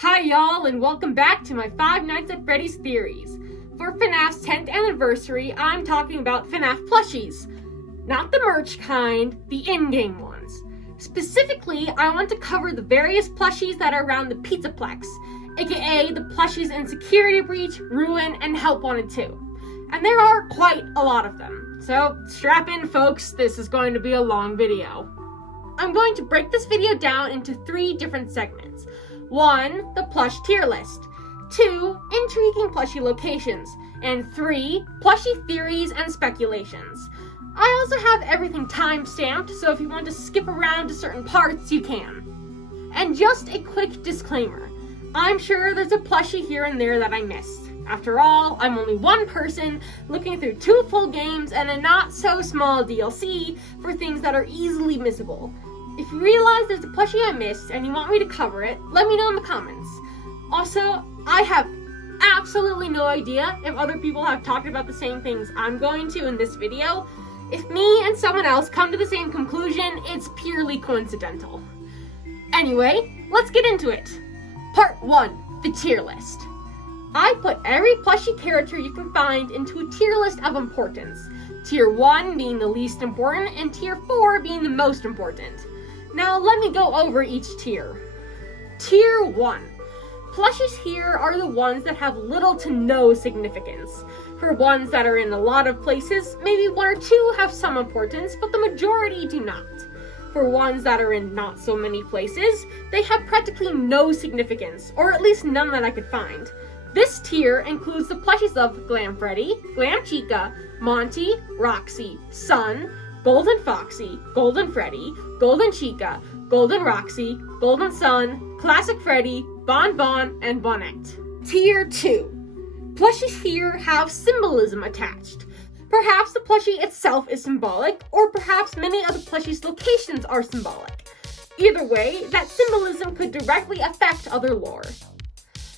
Hi y'all, and welcome back to my Five Nights at Freddy's theories. For FNaF's 10th anniversary, I'm talking about FNaF plushies. Not the merch kind, the in-game ones. Specifically, I want to cover the various plushies that are around the Pizza-Plex, aka the plushies in Security Breach, Ruin, and Help Wanted 2. And there are quite a lot of them. So strap in folks, this is going to be a long video. I'm going to break this video down into 3 different segments. 1. The plush tier list. 2. Intriguing plushie locations. And 3. Plushie theories and speculations. I also have everything time-stamped, so if you want to skip around to certain parts, you can. And just a quick disclaimer. I'm sure there's a plushie here and there that I missed. After all, I'm only one person looking through 2 full games and a not-so-small DLC for things that are easily missable. If you realize there's a plushie I missed and you want me to cover it, let me know in the comments. Also, I have absolutely no idea if other people have talked about the same things I'm going to in this video. If me and someone else come to the same conclusion, it's purely coincidental. Anyway, let's get into it. Part 1, the tier list. I put every plushie character you can find into a tier list of importance. Tier 1 being the least important and Tier 4 being the most important. Now let me go over each tier. Tier 1. Plushies here are the ones that have little to no significance. For ones that are in a lot of places, maybe 1 or 2 have some importance, but the majority do not. For ones that are in not so many places, they have practically no significance, or at least none that I could find. This tier includes the plushies of Glam Freddy, Glam Chica, Monty, Roxy, Sun, Golden Foxy, Golden Freddy, Golden Chica, Golden Roxy, Golden Sun, Classic Freddy, Bon Bon, and Bonette. Tier 2. Plushies here have symbolism attached. Perhaps the plushie itself is symbolic, or perhaps many of the plushie's locations are symbolic. Either way, that symbolism could directly affect other lore.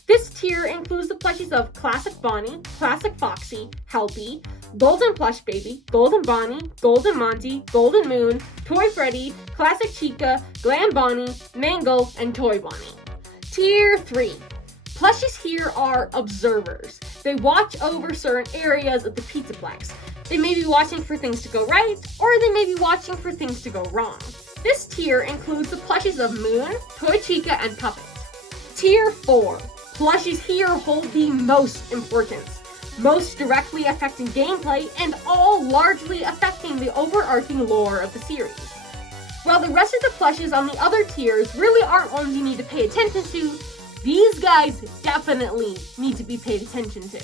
This tier includes the plushies of Classic Bonnie, Classic Foxy, Helpy, Golden Plush Baby, Golden Bonnie, Golden Monty, Golden Moon, Toy Freddy, Classic Chica, Glam Bonnie, Mango, and Toy Bonnie. Tier 3. Plushies here are observers. They watch over certain areas of the Pizza-Plex. They may be watching for things to go right, or they may be watching for things to go wrong. This tier includes the plushies of Moon, Toy Chica, and Puppet. Tier 4. Plushies here hold the most importance, most directly affecting gameplay, and all largely affecting the overarching lore of the series. While the rest of the plushies on the other tiers really aren't ones you need to pay attention to, these guys definitely need to be paid attention to.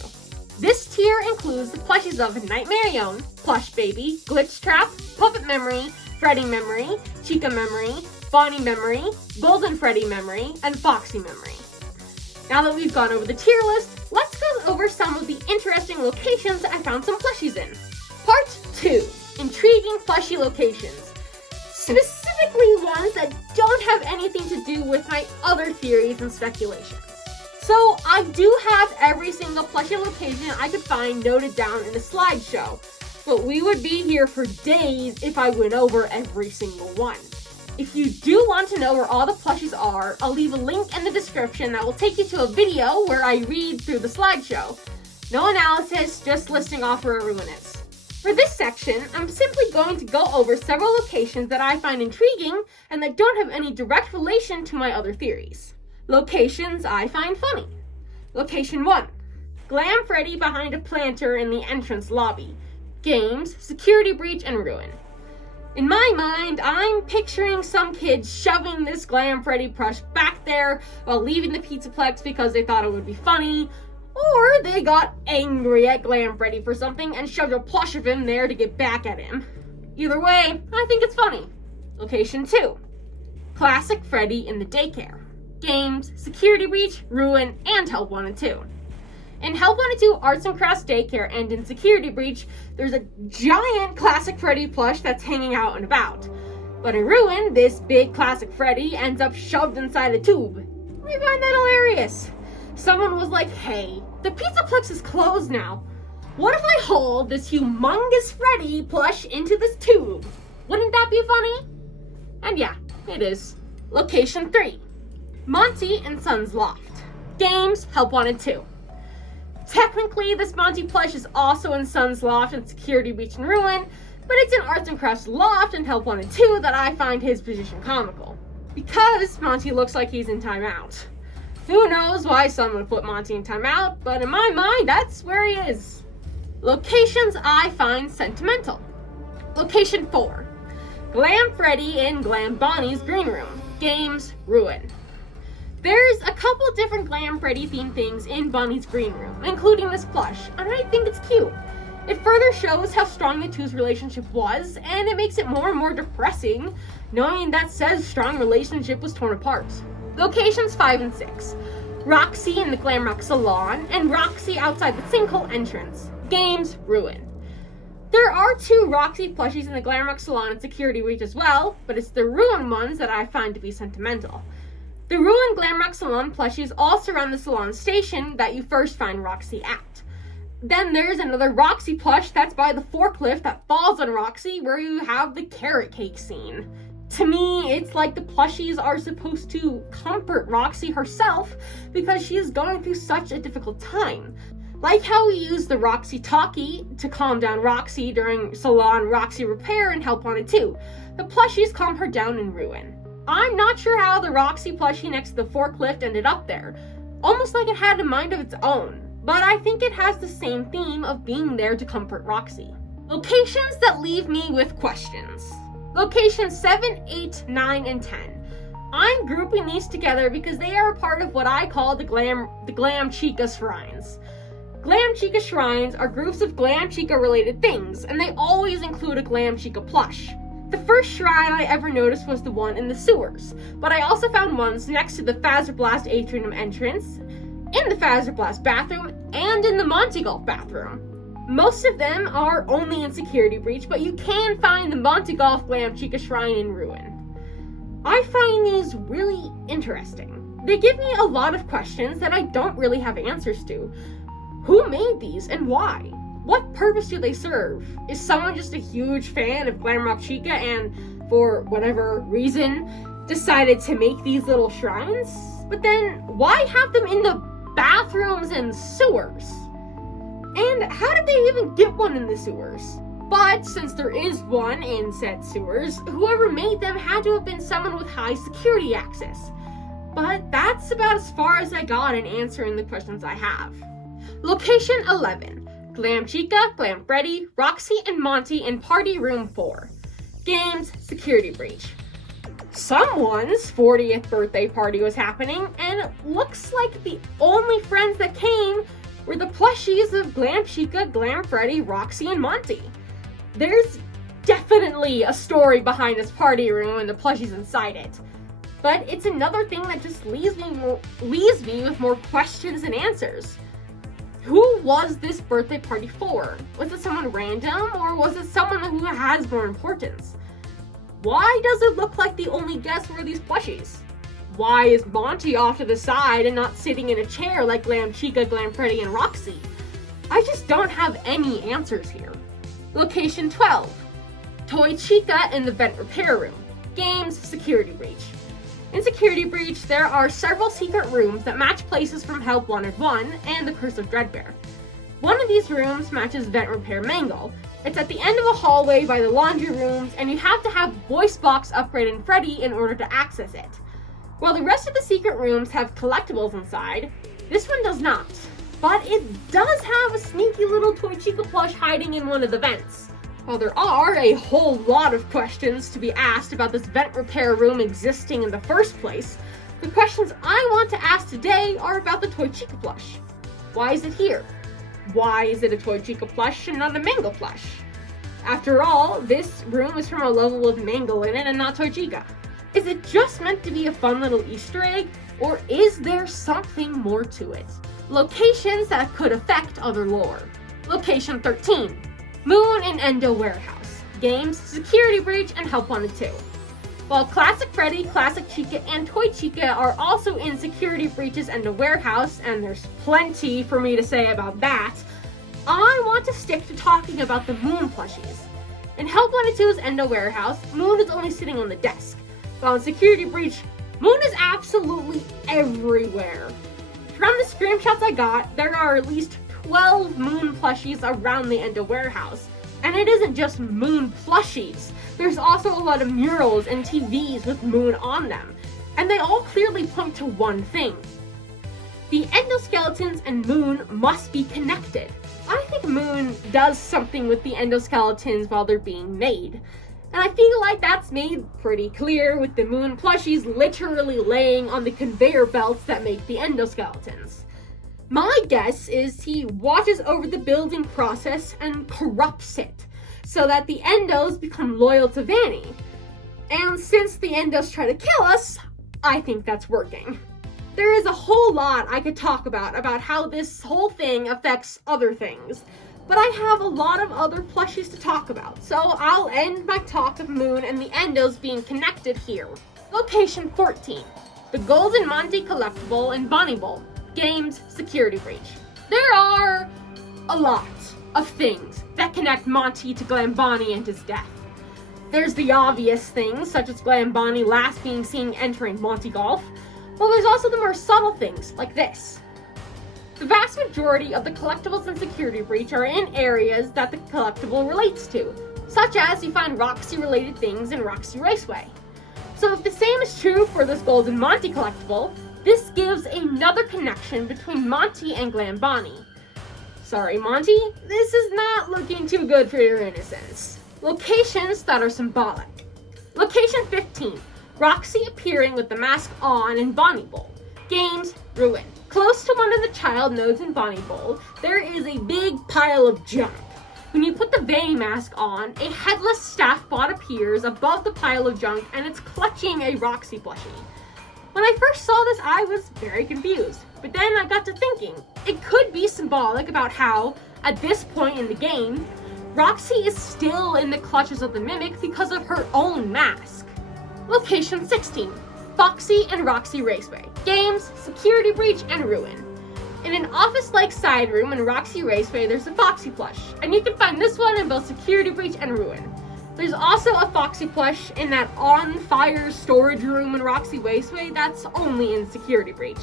This tier includes the plushies of Nightmarrione, Plush Baby, Glitch Trap, Puppet Memory, Freddy Memory, Chica Memory, Bonnie Memory, Golden Freddy Memory, and Foxy Memory. Now that we've gone over the tier list, let's go over some of the interesting locations I found some plushies in. Part 2. Intriguing plushie locations. Specifically ones that don't have anything to do with my other theories and speculations. So I do have every single plushie location I could find noted down in a slideshow, but we would be here for days if I went over every single one. If you do want to know where all the plushies are, I'll leave a link in the description that will take you to a video where I read through the slideshow. No analysis, just listing off where everyone is. For this section, I'm simply going to go over several locations that I find intriguing and that don't have any direct relation to my other theories. Locations I find funny. Location 1. Glam Freddy behind a planter in the entrance lobby. Games, Security Breach, and Ruin. In my mind, I'm picturing some kids shoving this Glam Freddy plush back there while leaving the Pizza-Plex because they thought it would be funny, or they got angry at Glam Freddy for something and shoved a plush of him there to get back at him. Either way, I think it's funny. Location 2. Classic Freddy in the daycare. Games, Security Breach, Ruin, and Help Wanted 2. In Help Wanted 2 Arts and Crafts Daycare and in Security Breach, there's a giant Classic Freddy plush that's hanging out and about. But in Ruin, this big Classic Freddy ends up shoved inside a tube. I find that hilarious. Someone was like, hey, the Pizza-Plex is closed now. What if I hauled this humongous Freddy plush into this tube? Wouldn't that be funny? And yeah, it is. Location 3. Monty and Son's loft. Games, Help Wanted 2. Technically, this Monty plush is also in Sun's Loft and Security Breach and Ruin, but it's in Arts and Crafts Loft and Help Wanted 2 that I find his position comical. Because Monty looks like he's in timeout. Who knows why someone would put Monty in timeout, but in my mind, that's where he is. Locations I find sentimental. Location 4. Glam Freddy in Glam Bonnie's green room. Games, Ruin. There's a couple different Glam Freddy themed things in Bonnie's green room, including this plush, and I think it's cute. It further shows how strong the two's relationship was, and it makes it more and more depressing, knowing that says strong relationship was torn apart. Locations 5 and 6. Roxy in the Glamrocks salon, and Roxy outside the sinkhole entrance. Games, Ruin. There are 2 Roxy plushies in the Glamrocks salon and Security Breach as well, but it's the Ruin ones that I find to be sentimental. The Ruin Glamrocks salon plushies all surround the salon station that you first find Roxy at. Then there's another Roxy plush that's by the forklift that falls on Roxy, where you have the carrot cake scene. To me, it's like the plushies are supposed to comfort Roxy herself because she is going through such a difficult time. Like how we use the Roxy talkie to calm down Roxy during Salon Roxy Repair and Help Wanted 2. The plushies calm her down in Ruin. I'm not sure how the Roxy plushie next to the forklift ended up there, almost like it had a mind of its own, but I think it has the same theme of being there to comfort Roxy. Locations that leave me with questions. Locations 7, 8, 9, and 10. I'm grouping these together because they are a part of what I call the Glam Chica Shrines. Glam Chica Shrines are groups of Glam Chica related things, and they always include a Glam Chica plush. The first shrine I ever noticed was the one in the sewers, but I also found ones next to the Fazerblast Atrium entrance, in the Fazerblast bathroom, and in the Monty Golf bathroom. Most of them are only in Security Breach, but you can find the Monty Golf Glam Chica Shrine in Ruin. I find these really interesting. They give me a lot of questions that I don't really have answers to. Who made these and why? What purpose do they serve? Is someone just a huge fan of Glamrock Chica and, for whatever reason, decided to make these little shrines? But then, why have them in the bathrooms and sewers? And how did they even get one in the sewers? But since there is one in said sewers, whoever made them had to have been someone with high security access. But that's about as far as I got in answering the questions I have. Location 11. Glam Chica, Glam Freddy, Roxy, and Monty in Party Room 4. Games, Security Breach. Someone's 40th birthday party was happening, and it looks like the only friends that came were the plushies of Glam Chica, Glam Freddy, Roxy, and Monty. There's definitely a story behind this party room and the plushies inside it. But it's another thing that just leaves me with more questions than answers. Who was this birthday party for? Was it someone random, or was it someone who has more importance? Why does it look like the only guests were these plushies? Why is Monty off to the side and not sitting in a chair like Glam Chica, Glam Freddy, and Roxy? I just don't have any answers here. Location 12. Toy Chica in the vent repair room. Games, Security Breach. In Security Breach, there are several secret rooms that match places from Help Wanted 1 and The Curse of Dreadbear. One of these rooms matches Vent Repair Mangle. It's at the end of a hallway by the laundry rooms, and you have to have Voice Box Upgrade in Freddy in order to access it. While the rest of the secret rooms have collectibles inside, this one does not. But it does have a sneaky little Toy Chica plush hiding in one of the vents. While there are a whole lot of questions to be asked about this vent repair room existing in the first place, the questions I want to ask today are about the Toy Chica plush. Why is it here? Why is it a Toy Chica plush and not a Mangle plush? After all, this room is from a level with Mangle in it and not Toy Chica. Is it just meant to be a fun little Easter egg, or is there something more to it? Locations that could affect other lore. Location 13. Moon and Endo Warehouse. Games, Security Breach, and Help Wanted 2. While Classic Freddy, Classic Chica, and Toy Chica are also in Security Breach's Endo Warehouse, and there's plenty for me to say about that, I want to stick to talking about the Moon plushies. In Help Wanted 2's Endo Warehouse, Moon is only sitting on the desk, while in Security Breach, Moon is absolutely everywhere. From screenshots I got, there are at least 12 Moon plushies around the Endo warehouse. And it isn't just Moon plushies. There's also a lot of murals and TVs with Moon on them. And they all clearly point to one thing. The endoskeletons and Moon must be connected. I think Moon does something with the endoskeletons while they're being made. And I feel like that's made pretty clear with the Moon plushies literally laying on the conveyor belts that make the endoskeletons. My guess is he watches over the building process and corrupts it, so that the endos become loyal to Vanny. And since the endos try to kill us, I think that's working. There is a whole lot I could talk about how this whole thing affects other things, but I have a lot of other plushies to talk about, so I'll end my talk of Moon and the endos being connected here. Location 14, the Golden Monty Collectible in Bunny Bowl. Games Security Breach. There are a lot of things that connect Monty to Glam Bonnie and his death. There's the obvious things, such as Glam Bonnie last being seen entering Monty Golf, but there's also the more subtle things, like this. The vast majority of the collectibles in Security Breach are in areas that the collectible relates to, such as you find Roxy-related things in Roxy Raceway. So if the same is true for this Golden Monty collectible, this gives another connection between Monty and Glam Bonnie. Sorry, Monty, this is not looking too good for your innocence. Locations that are symbolic. Location 15, Roxy appearing with the mask on in Bonnie Bowl. Games Ruin. Close to one of the child nodes in Bonnie Bowl, there is a big pile of junk. When you put the Vanny mask on, a headless staff bot appears above the pile of junk and it's clutching a Roxy plushie. When I first saw this, I was very confused, but then I got to thinking, it could be symbolic about how, at this point in the game, Roxy is still in the clutches of the Mimic because of her own mask. Location 16, Foxy and Roxy Raceway. Games, Security Breach, and Ruin. In an office-like side room in Roxy Raceway, there's a Foxy plush, and you can find this one in both Security Breach and Ruin. There's also a Foxy plush in that on-fire storage room in Roxy Raceway that's only in Security Breach.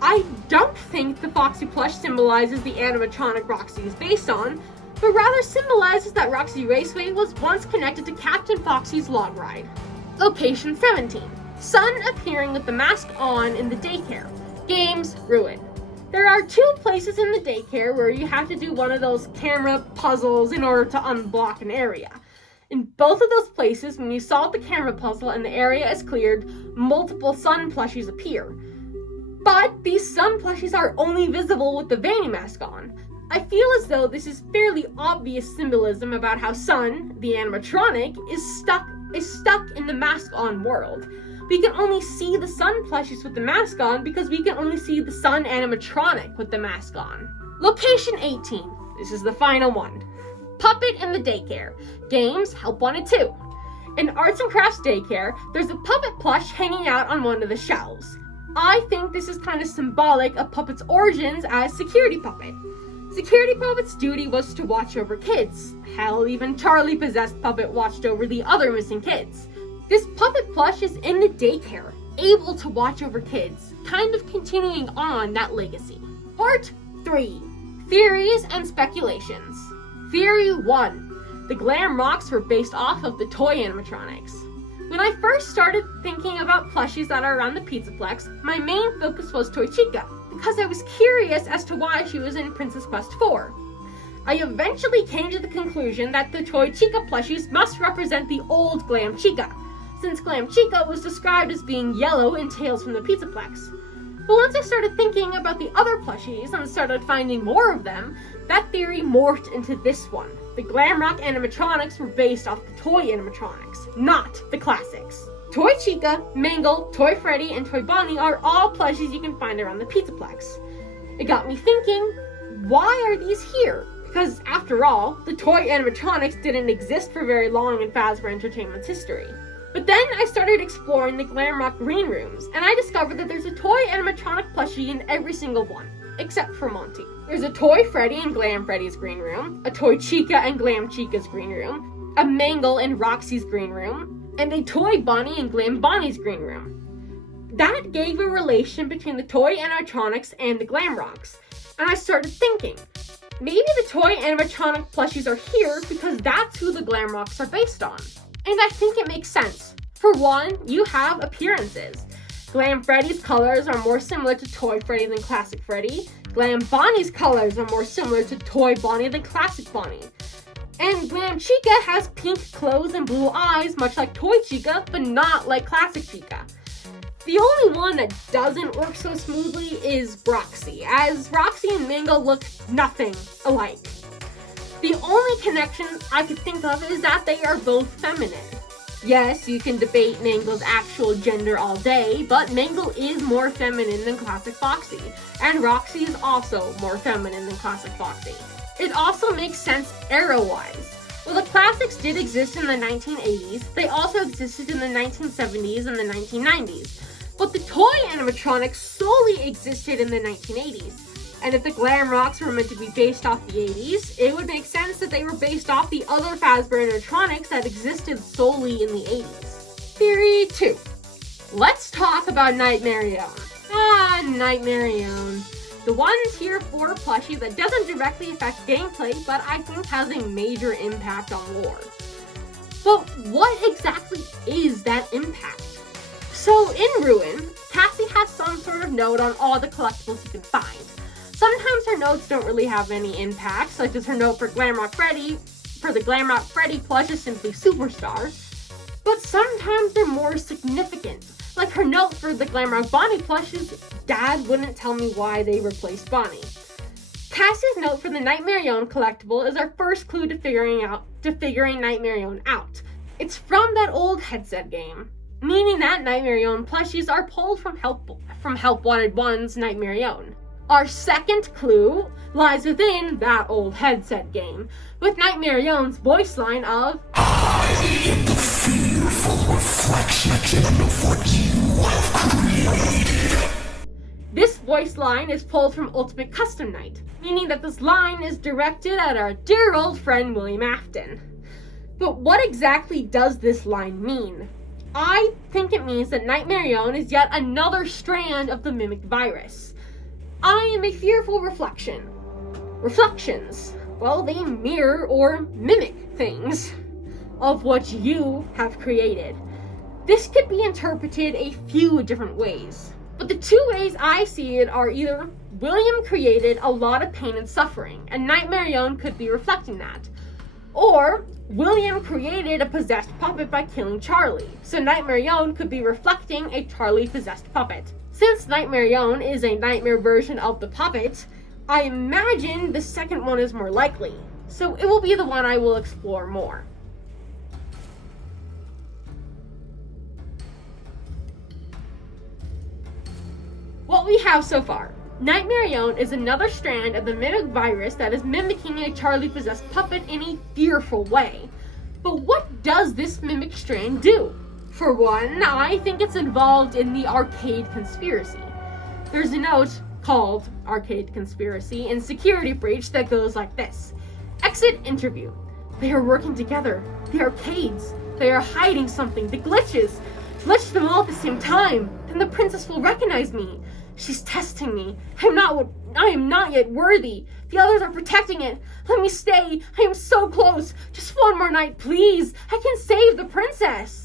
I don't think the Foxy plush symbolizes the animatronic Roxy is based on, but rather symbolizes that Roxy Raceway was once connected to Captain Foxy's log ride. Location 17. Sun appearing with the mask on in the daycare. Games Ruin. There are two places in the daycare where you have to do one of those camera puzzles in order to unblock an area. In both of those places, when you solve the camera puzzle and the area is cleared, multiple Sun plushies appear. But these Sun plushies are only visible with the Vanny mask on. I feel as though this is fairly obvious symbolism about how Sun, the animatronic, is stuck in the mask on world. We can only see the Sun plushies with the mask on because we can only see the Sun animatronic with the mask on. Location 18. This is the final one. Puppet in the daycare. Games Help Wanted 2. In Arts and Crafts Daycare, there's a Puppet plush hanging out on one of the shelves. I think this is kind of symbolic of Puppet's origins as Security Puppet. Security Puppet's duty was to watch over kids. Hell, even Charlie Possessed Puppet watched over the other missing kids. This Puppet plush is in the daycare, able to watch over kids, kind of continuing on that legacy. Part 3. Theories and Speculations. Theory 1. The Glamrocks were based off of the toy animatronics. When I first started thinking about plushies that are around the Pizza-Plex, my main focus was Toy Chica, because I was curious as to why she was in Princess Quest 4. I eventually came to the conclusion that the Toy Chica plushies must represent the old Glam Chica, since Glam Chica was described as being yellow in Tales from the Pizza-Plex. But once I started thinking about the other plushies and started finding more of them, that theory morphed into this one. The Glamrock animatronics were based off the toy animatronics, not the classics. Toy Chica, Mangle, Toy Freddy, and Toy Bonnie are all plushies you can find around the Pizza-Plex. It got me thinking, why are these here? Because after all, the toy animatronics didn't exist for very long in Fazbear Entertainment's history. But then I started exploring the Glamrock green rooms, and I discovered that there's a toy animatronic plushie in every single one, except for Monty. There's a Toy Freddy in Glam Freddy's green room, a Toy Chica in Glam Chica's green room, a Mangle in Roxy's green room, and a Toy Bonnie in Glam Bonnie's green room. That gave a relation between the toy animatronics and the Glamrocks, and I started thinking, maybe the toy animatronic plushies are here because that's who the Glamrocks are based on. And I think it makes sense. For one, you have appearances. Glam Freddy's colors are more similar to Toy Freddy than Classic Freddy. Glam Bonnie's colors are more similar to Toy Bonnie than Classic Bonnie. And Glam Chica has pink clothes and blue eyes, much like Toy Chica, but not like Classic Chica. The only one that doesn't work so smoothly is Roxy, as Roxy and Mango look nothing alike. The only connection I could think of is that they are both feminine. Yes, you can debate Mango's actual gender all day, but Mango is more feminine than Classic Foxy, and Roxy is also more feminine than Classic Foxy. It also makes sense era-wise. Well, the classics did exist in the 1980s, they also existed in the 1970s and the 1990s, but the toy animatronics solely existed in the 1980s. And if the Glamrocks were meant to be based off the 80s, it would make sense that they were based off the other Fazbear animatronics that existed solely in the 80s. Theory 2. Let's talk about Nightmarrione. Nightmarrione. The 1 tier 4 plushie that doesn't directly affect gameplay, but I think has a major impact on lore. But what exactly is that impact? So in Ruin, Cassie has some sort of note on all the collectibles you can find. Sometimes her notes don't really have any impact, such as her note for Glamrock Freddy. For the Glamrock Freddy plush is simply Superstar. But sometimes they're more significant. Like her note for the Glamrock Bonnie plush is, Dad wouldn't tell me why they replaced Bonnie. Cassie's note for the Nightmarrione collectible is our first clue to figuring Nightmarrione out. It's from that old headset game, meaning that Nightmarrione plushies are pulled from Help Wanted 1's Nightmarrione. Our second clue lies within that old headset game, with Nightmarrione's voice line of I am the fearful reflection of what you have created. This voice line is pulled from Ultimate Custom Night, meaning that this line is directed at our dear old friend William Afton. But what exactly does this line mean? I think it means that Nightmarrione is yet another strand of the Mimic virus. I am a fearful reflection. Reflections, well, they mirror or mimic things of what you have created. This could be interpreted a few different ways, but the two ways I see it are either William created a lot of pain and suffering, and Nightmarrione could be reflecting that, or William created a possessed puppet by killing Charlie, so Nightmarrione could be reflecting a Charlie-possessed puppet. Since Nightmarrione is a nightmare version of the puppet, I imagine the second one is more likely, so it will be the one I will explore more. What we have so far. Nightmarrione is another strand of the Mimic virus that is mimicking a Charlie-possessed puppet in a fearful way. But what does this Mimic strand do? For one, I think it's involved in the Arcade Conspiracy. There's a note called Arcade Conspiracy in Security Breach that goes like this. Exit interview. They are working together. The arcades. They are hiding something. The glitches. Glitch them all at the same time. Then the princess will recognize me. She's testing me. I am not yet worthy. The others are protecting it. Let me stay. I am so close. Just one more night, please. I can save the princess.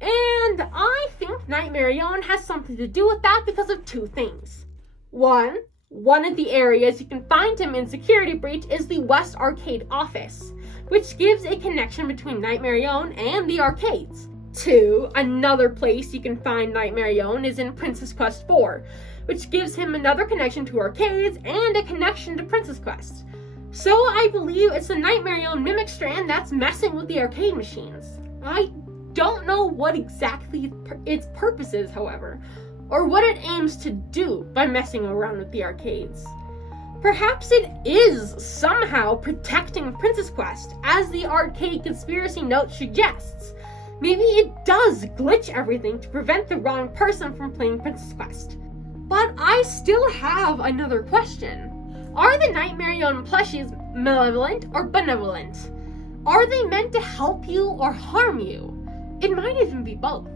And I think Nightmarrione has something to do with that because of two things. One of the areas you can find him in Security Breach is the West Arcade office, which gives a connection between Nightmarrione and the arcades. 2, another place you can find Nightmarrione is in Princess Quest 4, which gives him another connection to arcades and a connection to Princess Quest. So I believe it's the Nightmarrione Mimic strand that's messing with the arcade machines. I don't know what exactly its purpose is, however, or what it aims to do by messing around with the arcades. Perhaps it is somehow protecting Princess Quest, as the Arcade Conspiracy note suggests. Maybe it does glitch everything to prevent the wrong person from playing Princess Quest. But I still have another question. Are the Nightmarrione plushies malevolent or benevolent? Are they meant to help you or harm you? It might even be both.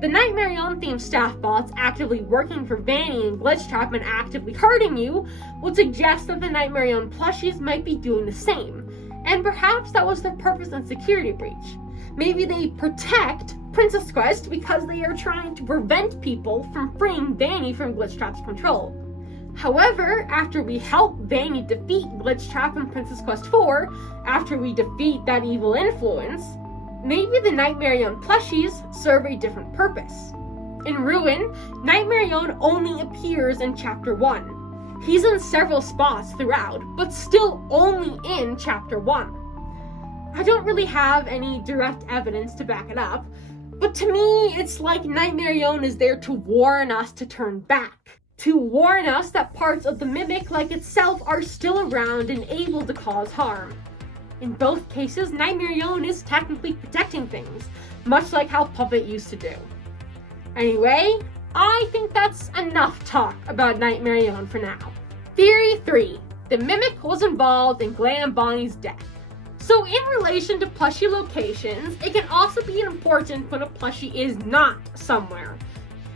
The Nightmarione themed staff bots actively working for Vanny and Glitchtrap and actively hurting you would suggest that the Nightmarione plushies might be doing the same, and perhaps that was their purpose in Security Breach. Maybe they protect Princess Quest because they are trying to prevent people from freeing Vanny from Glitchtrap's control. However, after we help Vanny defeat Glitchtrap in Princess Quest 4, after we defeat that evil influence, maybe the Nightmarione plushies serve a different purpose. In Ruin, Nightmarione only appears in Chapter 1. He's in several spots throughout, but still only in Chapter 1. I don't really have any direct evidence to back it up, but to me, it's like Nightmarione is there to warn us to turn back. To warn us that parts of the Mimic like itself are still around and able to cause harm. In both cases, Nightmarione is technically protecting things, much like how Puppet used to do. Anyway, I think that's enough talk about Nightmarione for now. Theory 3. The Mimic was involved in Glam Bonnie's death. So in relation to plushie locations, it can also be important when a plushie is not somewhere.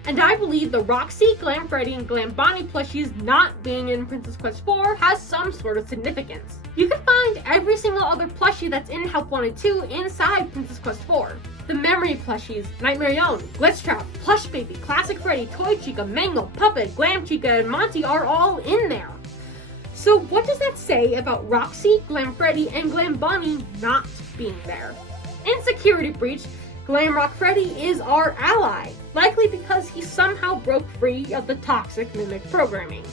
And I believe the Roxy, Glam Freddy, and Glam Bonnie plushies not being in Princess Quest 4 has some sort of significance. You can find every single other plushie that's in Help Wanted 2 inside Princess Quest 4. The memory plushies, Nightmarione, Glitchtrap, Plush Baby, Classic Freddy, Toy Chica, Mangle, Puppet, Glam Chica, and Monty are all in there. So what does that say about Roxy, Glam Freddy, and Glam Bonnie not being there? In Security Breach, Glamrock Freddy is our ally, likely because he somehow broke free of the toxic Mimic programming.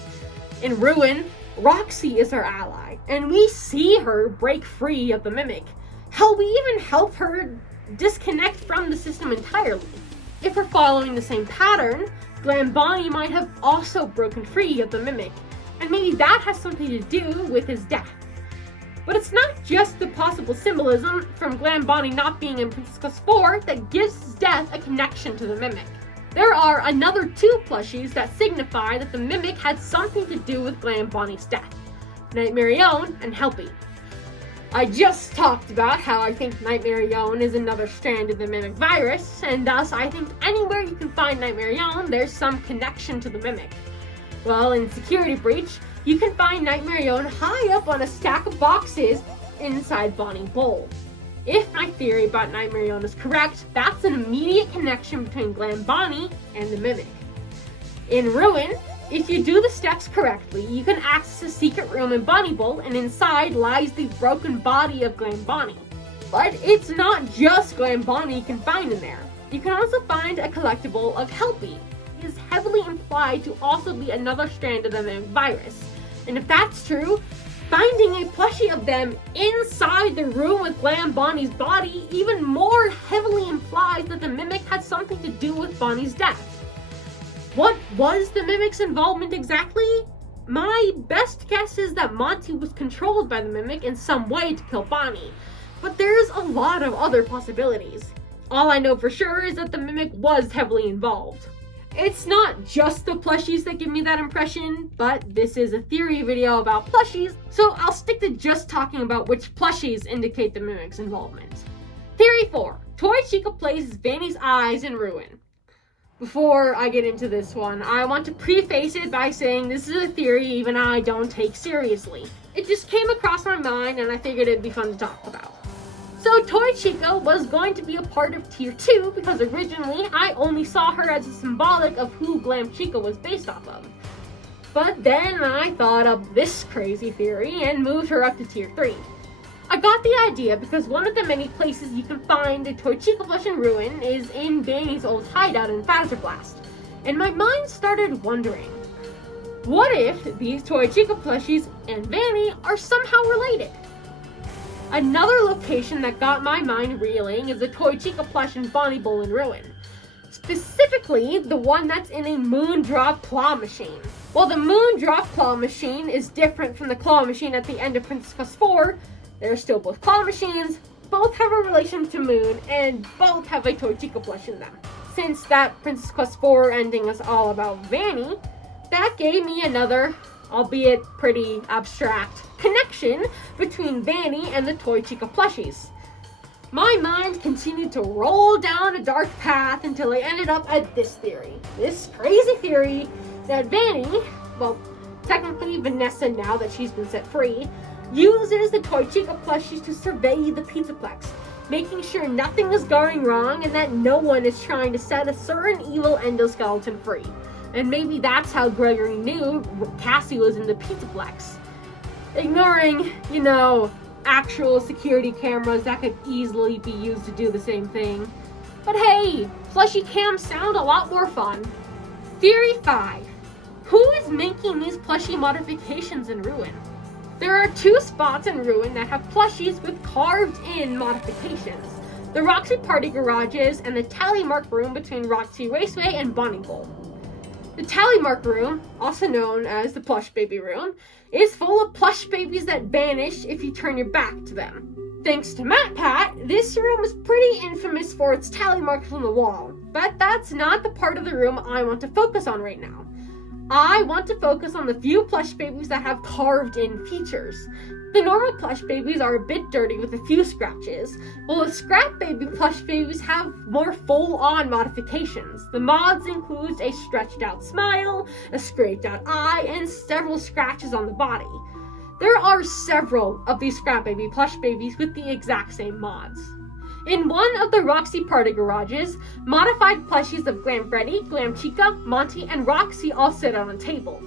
In Ruin, Roxy is our ally, and we see her break free of the Mimic. Hell, we even help her disconnect from the system entirely. If we're following the same pattern, Glam Bonnie might have also broken free of the Mimic, and maybe that has something to do with his death. But it's not just the possible symbolism from Glam Bonnie not being in Princess Quest 4 that gives his death a connection to the Mimic. There are another 2 plushies that signify that the Mimic had something to do with Glam Bonnie's death: Nightmarione and Helpy. I just talked about how I think Nightmarione is another strand of the Mimic virus, and thus I think anywhere you can find Nightmarione, there's some connection to the Mimic. Well, in Security Breach, you can find Nightmarione high up on a stack of boxes inside Bonnie Bowl. If my theory about Nightmarione is correct, that's an immediate connection between Glam Bonnie and the Mimic. In Ruin, if you do the steps correctly, you can access a secret room in Bonnie Bowl, and inside lies the broken body of Glam Bonnie. But it's not just Glam Bonnie you can find in there. You can also find a collectible of Helpy. He is heavily implied to also be another strand of the Mimic virus. And if that's true, finding a plushie of them inside the room with Glam Bonnie's body even more heavily implies that the Mimic had something to do with Bonnie's death. What was the Mimic's involvement exactly? My best guess is that Monty was controlled by the Mimic in some way to kill Bonnie, but there's a lot of other possibilities. All I know for sure is that the Mimic was heavily involved. It's not just the plushies that give me that impression, but this is a theory video about plushies, so I'll stick to just talking about which plushies indicate the Mimic's involvement. Theory 4. Toy Chica places Vanny's eyes in Ruin. Before I get into this one, I want to preface it by saying this is a theory even I don't take seriously. It just came across my mind and I figured it'd be fun to talk about. So Toy Chica was going to be a part of Tier 2 because originally I only saw her as a symbolic of who Glam Chica was based off of. But then I thought of this crazy theory and moved her up to Tier 3. I got the idea because one of the many places you can find a Toy Chica plush in Ruin is in Vanny's old hideout in Blast, and my mind started wondering, what if these Toy Chica plushies and Vanny are somehow related? Another location that got my mind reeling is a Toy Chica plush in Bonnie Bowl in Ruin. Specifically, the one that's in a Moondrop claw machine. While the Moondrop claw machine is different from the claw machine at the end of Princess Quest 4, they're still both claw machines, both have a relation to Moon, and both have a Toy Chica plush in them. Since that Princess Quest 4 ending is all about Vanny, that gave me another, albeit pretty abstract, connection between Vanny and the Toy Chica plushies. My mind continued to roll down a dark path until I ended up at this theory. This crazy theory that Vanny, well, technically Vanessa now that she's been set free, uses the toy Chica plushies to survey the Pizza-Plex, making sure nothing is going wrong and that no one is trying to set a certain evil endoskeleton free. And maybe that's how Gregory knew Cassie was in the Pizza-Plex. Ignoring, actual security cameras that could easily be used to do the same thing. But hey, plushie cams sound a lot more fun. Theory 5. Who is making these plushie modifications in Ruin? There are 2 spots in Ruin that have plushies with carved-in modifications. The Roxy Party Garages and the Tally Mark Room between Roxy Raceway and Bonnie Bowl. The Tally Mark Room, also known as the Plush Baby Room, is full of plush babies that vanish if you turn your back to them. Thanks to MatPat, this room is pretty infamous for its tally marks on the wall, but that's not the part of the room I want to focus on right now. I want to focus on the few plush babies that have carved-in features. The normal plush babies are a bit dirty with a few scratches, while the scrap baby plush babies have more full-on modifications. The mods include a stretched-out smile, a scraped-out eye, and several scratches on the body. There are several of these scrap baby plush babies with the exact same mods. In one of the Roxy Party Garages, modified plushies of Glam Freddy, Glam Chica, Monty, and Roxy all sit on a table.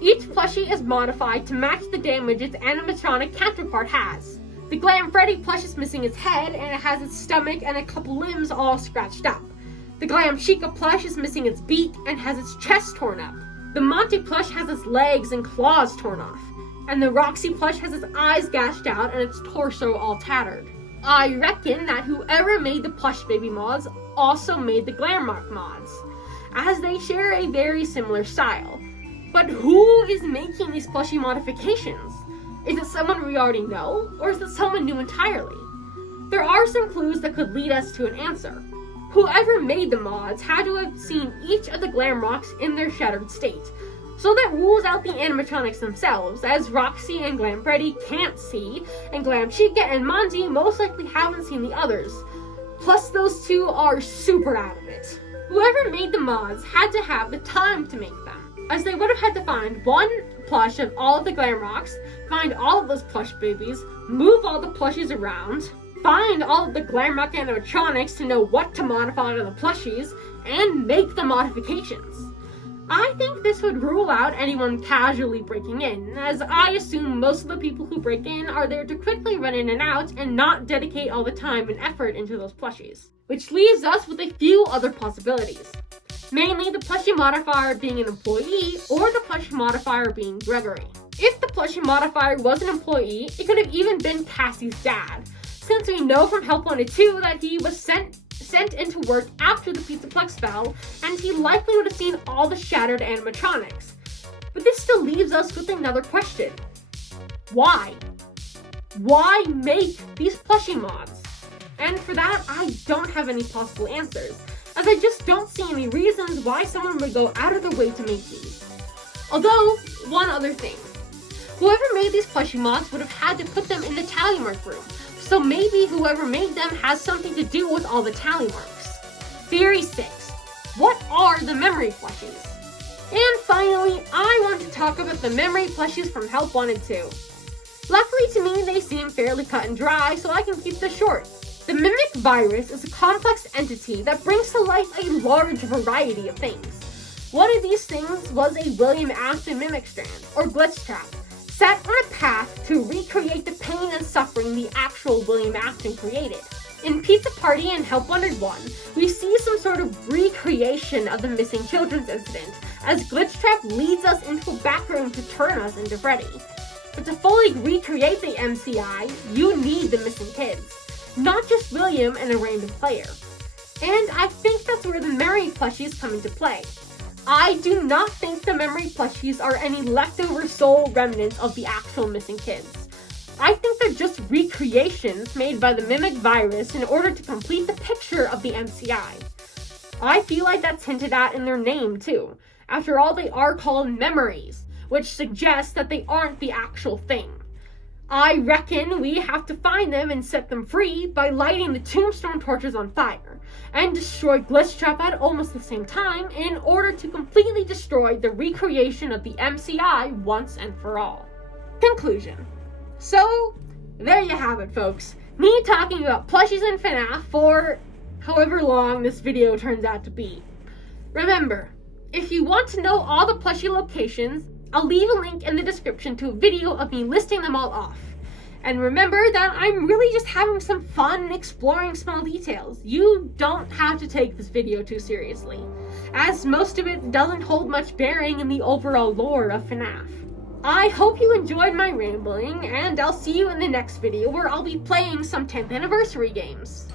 Each plushie is modified to match the damage its animatronic counterpart has. The Glam Freddy plush is missing its head, and it has its stomach and a couple limbs all scratched up. The Glam Chica plush is missing its beak and has its chest torn up. The Monty plush has its legs and claws torn off. And the Roxy plush has its eyes gashed out and its torso all tattered. I reckon that whoever made the plush baby mods also made the Glamrock mods, as they share a very similar style. But who is making these plushie modifications? Is it someone we already know, or is it someone new entirely? There are some clues that could lead us to an answer. Whoever made the mods had to have seen each of the Glamrocks in their shattered state, so that rules out the animatronics themselves, as Roxy and Glam Freddy can't see, and Glam Chica and Monty most likely haven't seen the others. Plus those 2 are super out of it. Whoever made the mods had to have the time to make them, as they would have had to find one plush of all of the Glamrocks, find all of those plush babies, move all the plushies around, find all of the Glamrock animatronics to know what to modify to the plushies, and make the modifications. I think this would rule out anyone casually breaking in, as I assume most of the people who break in are there to quickly run in and out and not dedicate all the time and effort into those plushies. Which leaves us with a few other possibilities. Mainly the plushie modifier being an employee, or the plushie modifier being Gregory. If the plushie modifier was an employee, it could have even been Cassie's dad, since we know from Help Wanted 2 that he was sent into work after the Pizza-Plex fell, and he likely would have seen all the shattered animatronics. But this still leaves us with another question. Why? Why make these plushie mods? And for that, I don't have any possible answers, as I just don't see any reasons why someone would go out of their way to make these. Although, one other thing. Whoever made these plushie mods would have had to put them in the tally mark room, so maybe whoever made them has something to do with all the tally marks. Theory 6. What are the memory plushies? And finally, I want to talk about the memory plushies from Help Wanted 2. Luckily to me, they seem fairly cut and dry, so I can keep this short. The Mimic Virus is a complex entity that brings to life a large variety of things. One of these things was a William Afton Mimic Strand, or Glitch Trap, set on a path to recreate the pain and suffering the actual William Afton created. In Pizza Party and Help Wanted 1, we see some sort of recreation of the missing children's incident, as Glitch Trap leads us into a back room to turn us into Freddy. But to fully recreate the MCI, you need the missing kids, not just William and a random player. And I think that's where the memory plushies come into play. I do not think the memory plushies are any leftover soul remnants of the actual missing kids. I think they're just recreations made by the Mimic Virus in order to complete the picture of the MCI. I feel like that's hinted at in their name too. After all, they are called memories, which suggests that they aren't the actual thing. I reckon we have to find them and set them free by lighting the tombstone torches on fire, and destroy Glitchtrap at almost the same time in order to completely destroy the recreation of the MCI once and for all. Conclusion. So, there you have it, folks. Me talking about plushies in FNaF for however long this video turns out to be. Remember, if you want to know all the plushie locations, I'll leave a link in the description to a video of me listing them all off. And remember that I'm really just having some fun and exploring small details. You don't have to take this video too seriously, as most of it doesn't hold much bearing in the overall lore of FNaF. I hope you enjoyed my rambling, and I'll see you in the next video where I'll be playing some 10th anniversary games.